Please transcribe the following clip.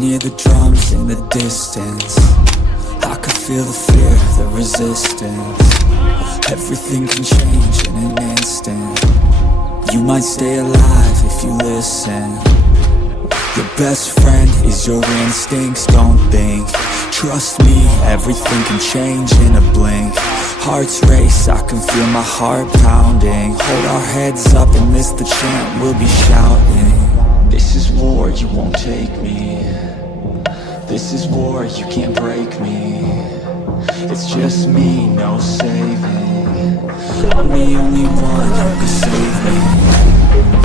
hear the drums in the distance. I can feel the fear, the resistance. Everything can change in an instant. You might stay alive if you listen. Your best friend is your instincts, don't think. Trust me, everything can change in a blink. Hearts race, I can feel my heart pounding. Hold our heads up and miss the chant, we'll be shouting. This is war, you won't take me. This is war, you can't break me. It's just me, no saving. I'm the only one who can save me.